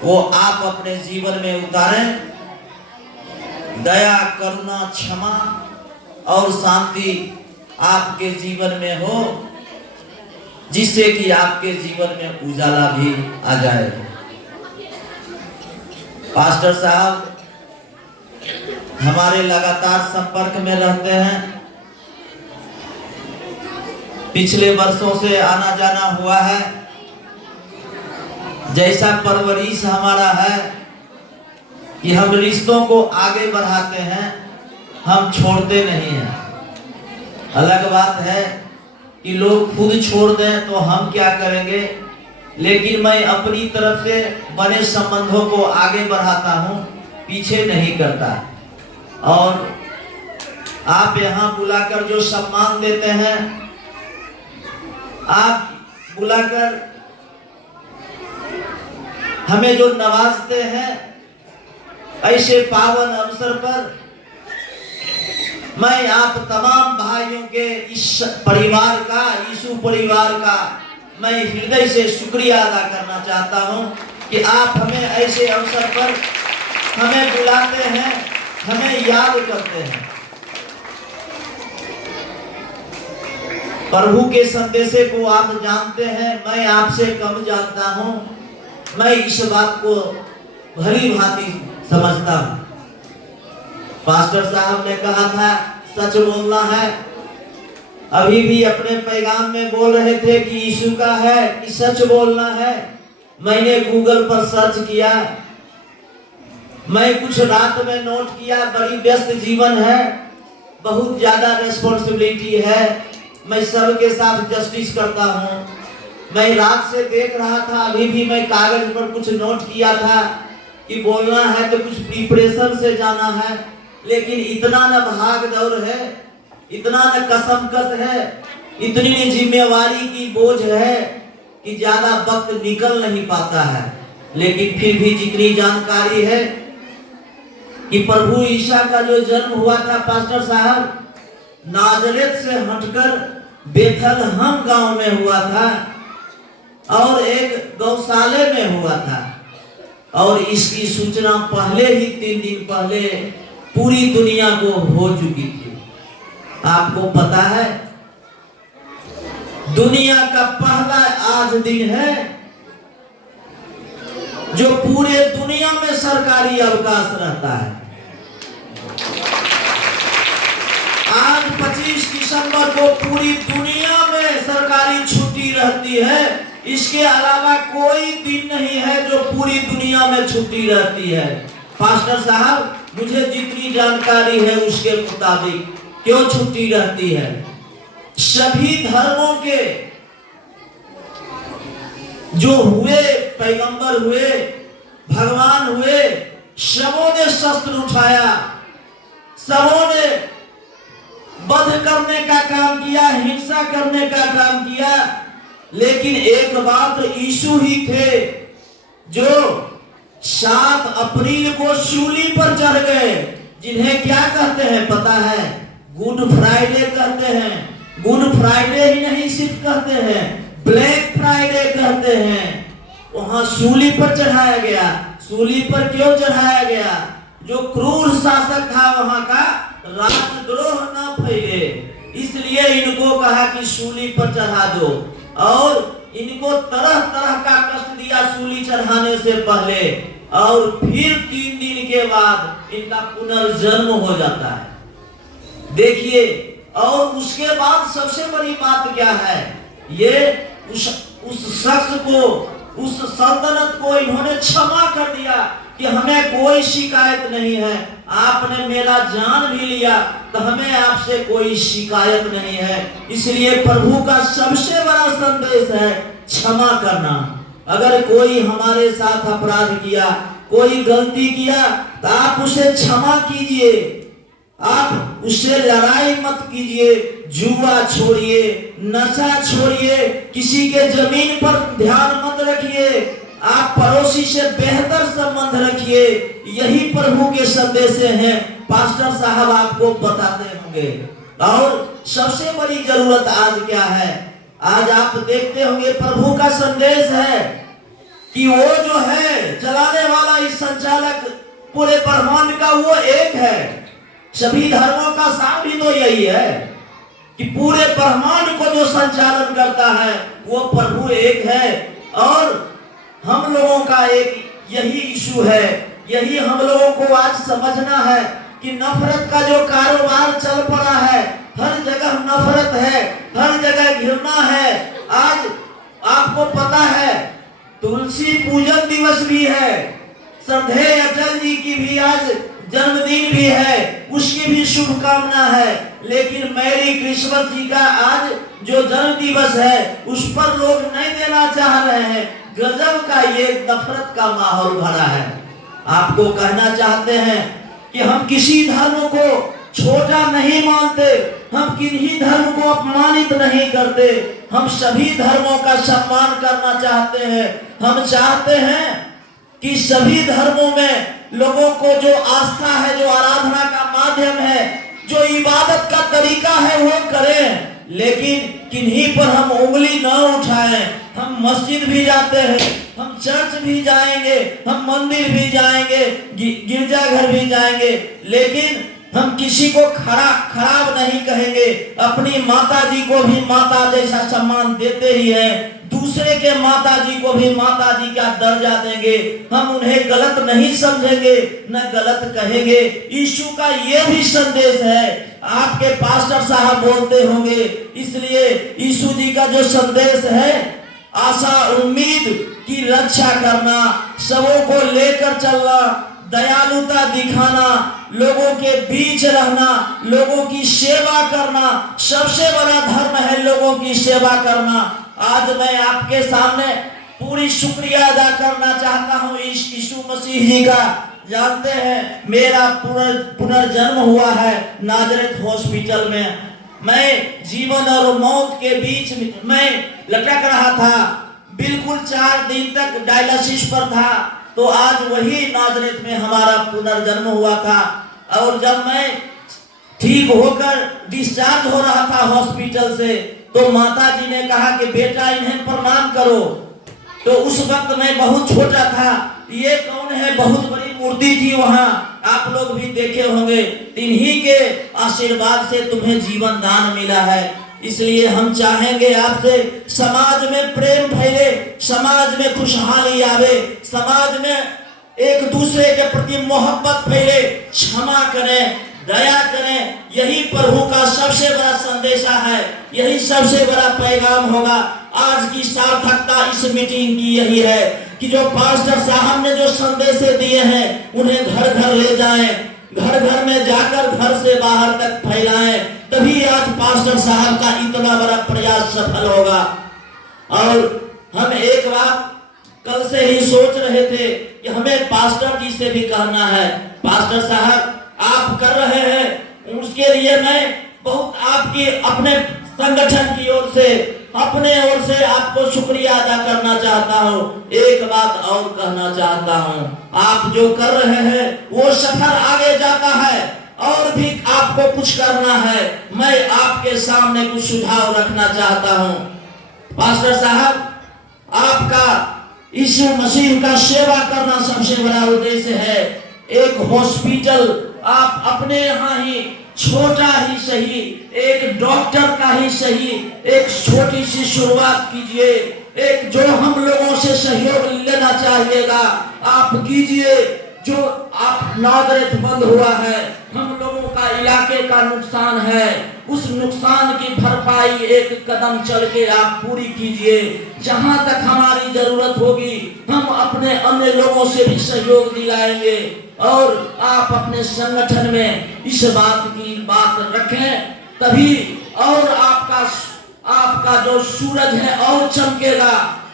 वो आप अपने जीवन में उतारें। दया, करुणा, क्षमा और शांति आपके जीवन में हो, जिससे कि आपके जीवन में उजाला भी आ जाए। पास्टर साहब हमारे लगातार संपर्क में रहते हैं। पिछले वर्षों से आना जाना हुआ है। जैसा परवरिश हमारा है कि हम रिश्तों को आगे बढ़ाते हैं, हम छोड़ते नहीं हैं। अलग बात है कि लोग खुद छोड़ दें तो हम क्या करेंगे, लेकिन मैं अपनी तरफ से बने संबंधों को आगे बढ़ाता हूं, पीछे नहीं करता। और आप यहाँ बुलाकर जो सम्मान देते हैं, आप बुलाकर हमें जो नवाजते हैं, ऐसे पावन अवसर पर मैं आप तमाम भाइयों के इस परिवार का, यीशु परिवार का मैं हृदय से शुक्रिया अदा करना चाहता हूं कि आप हमें ऐसे अवसर पर हमें बुलाते हैं, हमें याद करते हैं। प्रभु के संदेशे को आप जानते हैं, मैं आपसे कम जानता हूं। मैं इस बात को भली भांति समझता हूं। पास्टर साहब ने कहा था सच बोलना है। अभी भी अपने पैगाम में बोल रहे थे कि यीशु का है कि सच बोलना है। मैंने गूगल पर सर्च किया, मैं कुछ रात में नोट किया, बड़ी व्यस्त जीवन है, बहुत ज्यादा रेस्पॉन्सिबिलिटी है, मैं सबके साथ जस्टिस करता हूँ। मैं रात से देख रहा था, अभी भी मैं कागज पर कुछ नोट किया था कि बोलना है तो कुछ प्रिपरेशन से जाना है, लेकिन इतना न भाग दौड़ है, इतना न कसमकस है, इतनी जिम्मेवारी की बोझ है कि ज्यादा वक्त निकल नहीं पाता है। लेकिन फिर भी जितनी जानकारी है कि प्रभु ईसा का जो जन्म हुआ था पास्टर साहब, नाजरेत से हटकर बेथलहम गांव में हुआ था और एक गौशाले में हुआ था। और इसकी सूचना पहले ही 3 दिन पहले पूरी दुनिया को हो चुकी थी। आपको पता है, दुनिया का पहला आज दिन है जो पूरे दुनिया में सरकारी अवकाश रहता है। आज 25 दिसंबर को पूरी दुनिया में सरकारी छुट्टी रहती है। इसके अलावा कोई दिन नहीं है जो पूरी दुनिया में छुट्टी रहती है। पास्टर साहब, मुझे जितनी जानकारी है उसके मुताबिक क्यों छुट्टी रहती है? सभी धर्मों के जो हुए, पैगंबर हुए, भगवान हुए, सबों ने शस्त्र उठाया, सबों ने वध करने का काम किया, हिंसा करने का काम किया, लेकिन एक बात यीशु ही थे जो 7 अप्रैल को सूली पर चढ़ गए, जिन्हें क्या कहते हैं पता है? गुड फ्राइडे कहते हैं। गुड फ्राइडे ही नहीं सिर्फ कहते हैं, ब्लैक फ्राइडे कहते हैं। वहां सूली पर चढ़ाया गया। सूली पर क्यों चढ़ाया गया? जो क्रूर शासक था वहां का राजद्रोह न फैले, इसलिए इनको कहा कि सूली पर चढ़ा दो। और इनको तरह तरह का कष्ट दिया सूली चढ़ाने से पहले, और फिर 3 दिन के बाद इनका पुनर्जन्म हो जाता है। देखिए, और उसके बाद सबसे बड़ी बात क्या है? ये उस शख्स को, उस सल्तनत को इन्होंने क्षमा कर दिया कि हमें कोई शिकायत नहीं है, आपने मेरा जान भी लिया तो हमें आपसे कोई शिकायत नहीं है। इसलिए प्रभु का सबसे बड़ा संदेश है क्षमा करना। अगर कोई हमारे साथ अपराध किया, कोई गलती किया, तो आप उसे क्षमा कीजिए, आप उससे लड़ाई मत कीजिए, जुआ छोड़िए, नशा छोड़िए, किसी के जमीन पर ध्यान मत रखिए, आप पड़ोसी से बेहतर संबंध रखिए। यही प्रभु के संदेश हैं, पास्टर साहब आपको बताते होंगे। और सबसे बड़ी जरूरत आज क्या है? आज आप देखते होंगे प्रभु का संदेश है कि वो जो है चलाने वाला, इस संचालक पूरे ब्रह्मांड का वो एक है। सभी धर्मों का सार भी तो यही है कि पूरे ब्रह्मांड को जो संचालन करता है वो प्रभु एक है। और हम लोगों का एक यही इशू है, यही हम लोगों को आज समझना है कि नफरत का जो कारोबार चल पड़ा है, हर जगह नफरत है, हर जगह घृणा है। आज आपको पता है तुलसी पूजन दिवस भी है, श्रद्धेय अटल जी की भी आज जन्मदिन भी है, उसकी भी शुभकामना है। लेकिन मैरी क्रिसमस जी का आज जो जन्म दिवस है उस पर लोग नहीं देना चाह रहे हैं। गजब का ये नफरत का माहौल भरा है। आपको कहना चाहते हैं कि हम किसी धर्म को छोटा नहीं मानते, हम किन्हीं धर्म को अपमानित नहीं करते, हम सभी धर्मों का सम्मान करना चाहते हैं। हम चाहते हैं कि सभी धर्मों में लोगों को जो आस्था है, जो आराधना का माध्यम है, जो इबादत का तरीका है वो करें, लेकिन किन्हीं पर हम उंगली न उठाएं। हम मस्जिद भी जाते हैं, हम चर्च भी जाएंगे, हम मंदिर भी जाएंगे, गिरजाघर भी जाएंगे, लेकिन हम किसी को खराब नहीं कहेंगे। अपनी माता जी को भी माता जैसा सम्मान देते ही हैं, दूसरे के माता जी को भी माता जी का दर्जा देंगे। हम उन्हें गलत नहीं समझेंगे, न गलत कहेंगे। यीशु का ये भी संदेश है, आपके पास्टर साहब बोलते होंगे, इसलिए यीशु जी का जो संदेश है, आशा उम्मीद की रक्षा करना, सबों को लेकर चलना, दयालुता दिखाना, लोगों के बीच रहना, लोगों की सेवा करना, सबसे बड़ा धर्म है लोगों की सेवा करना। आज मैं आपके सामने पूरी शुक्रिया अदा करना चाहता हूँ यीशु मसीह जी का। जानते हैं मेरा पुनर्जन्म हुआ है नाजरेथ हॉस्पिटल में। मैं जीवन और मौत के बीच में लटक रहा था, बिल्कुल 4 दिन तक डायलिसिस पर था। तो आज वही नाजरेथ में हमारा पुनर्जन्म हुआ था। और जब मैं ठीक होकर डिस्चार्ज हो रहा था हॉस्पिटल से, तो माता जी ने कहा कि बेटा इन्हें प्रणाम करो। तो उस वक्त मैं बहुत छोटा था। ये कौन है? बहुत बड़ी मूर्ति थी वहां, आप लोग भी देखे होंगे। इन्हीं के आशीर्वाद से तुम्हें जीवन दान मिला है। इसलिए हम चाहेंगे आपसे, समाज में प्रेम फैले, समाज में खुशहाली आवे, समाज में एक दूसरे के प्रति मोहब्बत फैले, क्षमा करें, दया करें। यही प्रभु का सबसे बड़ा संदेशा है, यही सबसे बड़ा पैगाम होगा। आज की सार्थकता इस मीटिंग की यही है कि जो पास्टर साहब ने जो संदेश दिए हैं उन्हें घर घर ले जाएं, घर घर में जाकर घर से बाहर तक फैलाएं, तभी आज पास्टर साहब का इतना बड़ा प्रयास सफल होगा। और हम एक बात कल से ही सोच रहे थे कि हमें पास्टर जी से भी कहना है, पास्टर साहब आप कर रहे हैं, उसके लिए मैं बहुत आपकी अपने संगठन की ओर से, अपने ओर से आपको शुक्रिया अदा करना चाहता हूँ। एक बात और कहना चाहता हूँ, आप जो कर रहे हैं वो सफर आगे जाता है, और भी आपको कुछ करना है। मैं आपके सामने कुछ सुझाव रखना चाहता हूँ। पास्टर साहब, आपका यीशु मसीह का सेवा करना सबसे बड़ा उद्देश्य है। एक हॉस्पिटल आप अपने यहाँ ही छोटा ही सही, एक डॉक्टर का ही सही, एक छोटी सी शुरुआत कीजिए। एक जो हम लोगों से सहयोग लेना चाहिएगा आप कीजिए। जो आप नाजरेथ बंद हुआ है, हम लोगों का इलाके का नुकसान है, उस नुकसान की भरपाई एक कदम चल के आप पूरी कीजिए। जहां तक हमारी जरूरत होगी हम अपने अन्य लोगों से भी सहयोग दिलाएंगे। और आप अपने संगठन में इस बात की बात रखें, तभी और आपका जो सूरज है और चमकेगा,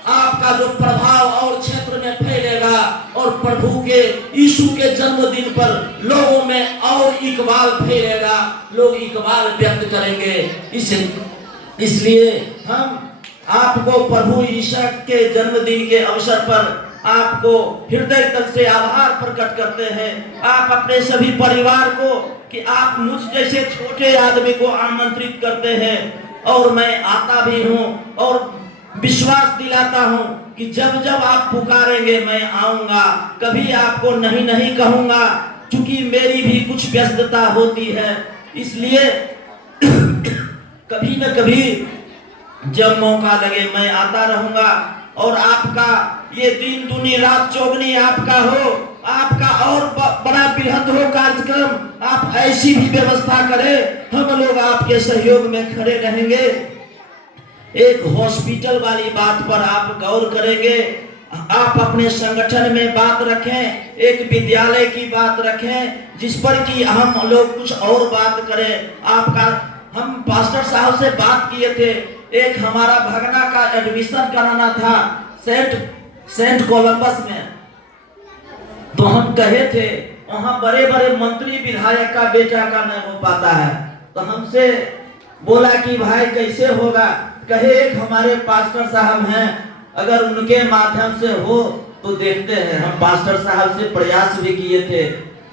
आपका जो प्रभाव और क्षेत्र में फैलेगा, और प्रभु के यीशु के जन्मदिन पर लोगों में और इकबाल फैलेगा, लोग इकबाल व्यक्त करेंगे। इसलिए हम आपको प्रभु यीशु के जन्मदिन के अवसर पर आपको हृदय तल से आभार प्रकट करते हैं। आप अपने सभी परिवार को कि आप मुझ जैसे छोटे आदमी को आमंत्रित करते हैं, और मैं आता भी हूँ और विश्वास दिलाता हूँ कि जब जब आप पुकारेंगे मैं आऊंगा, कभी आपको नहीं नहीं कहूंगा, क्योंकि मेरी भी कुछ व्यस्तता होती है। इसलिए कभी न कभी जब मौका लगे मैं आता रहूंगा। और आपका ये दिन दुनी रात चौगनी आपका हो, आपका और बड़ा बृहद हो कार्यक्रम, आप ऐसी भी व्यवस्था करें, हम लोग आपके सहयोग में खड़े रहेंगे। एक हॉस्पिटल वाली बात पर आप गौर करेंगे, आप अपने संगठन में बात रखें, एक विद्यालय की बात रखें जिस पर कि हम लोग कुछ और बात करें। आपका हम पास्टर साहब से बात किए थे, एक हमारा भगना का एडमिशन कराना था सेंट कोलंबस में, तो हम कहे थे वहां बड़े बड़े मंत्री विधायक का बेटा का नहीं हो पाता है, तो हमसे बोला कि भाई कैसे होगा। कहे एक हमारे पास्टर साहब हैं, अगर उनके माध्यम से हो तो देखते हैं। हम पास्टर साहब से प्रयास भी किए थे,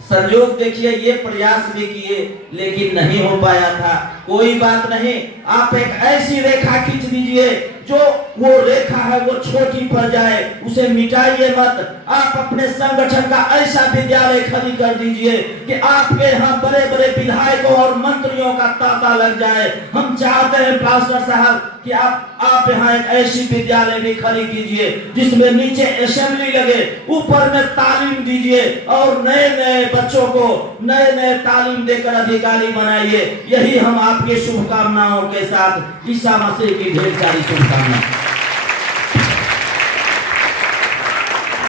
संयोग देखिए ये प्रयास भी किए लेकिन नहीं हो पाया था। कोई बात नहीं, आप एक ऐसी रेखा खींच दीजिए जो वो रेखा है वो छोटी पड़ जाए, उसे मिटाइए मत। आप अपने संगठन का ऐसा विद्यालय खड़ी कर दीजिए कि आपके यहाँ बड़े बड़े विधायकों और मंत्रियों का तांता लग जाए। हम चाहते हैं पास्टर साहब कि आप यहाँ एक ऐसी विद्यालय भी खड़ी कीजिए जिसमें नीचे असेंबली लगे, ऊपर में तालीम दीजिए और नए नए बच्चों को नए नए तालीम देकर अधिकारी बनाइए। यही हम आपके शुभकामनाओं के साथ ईसा मसीह की ढेर सारी शुभकामनाएं।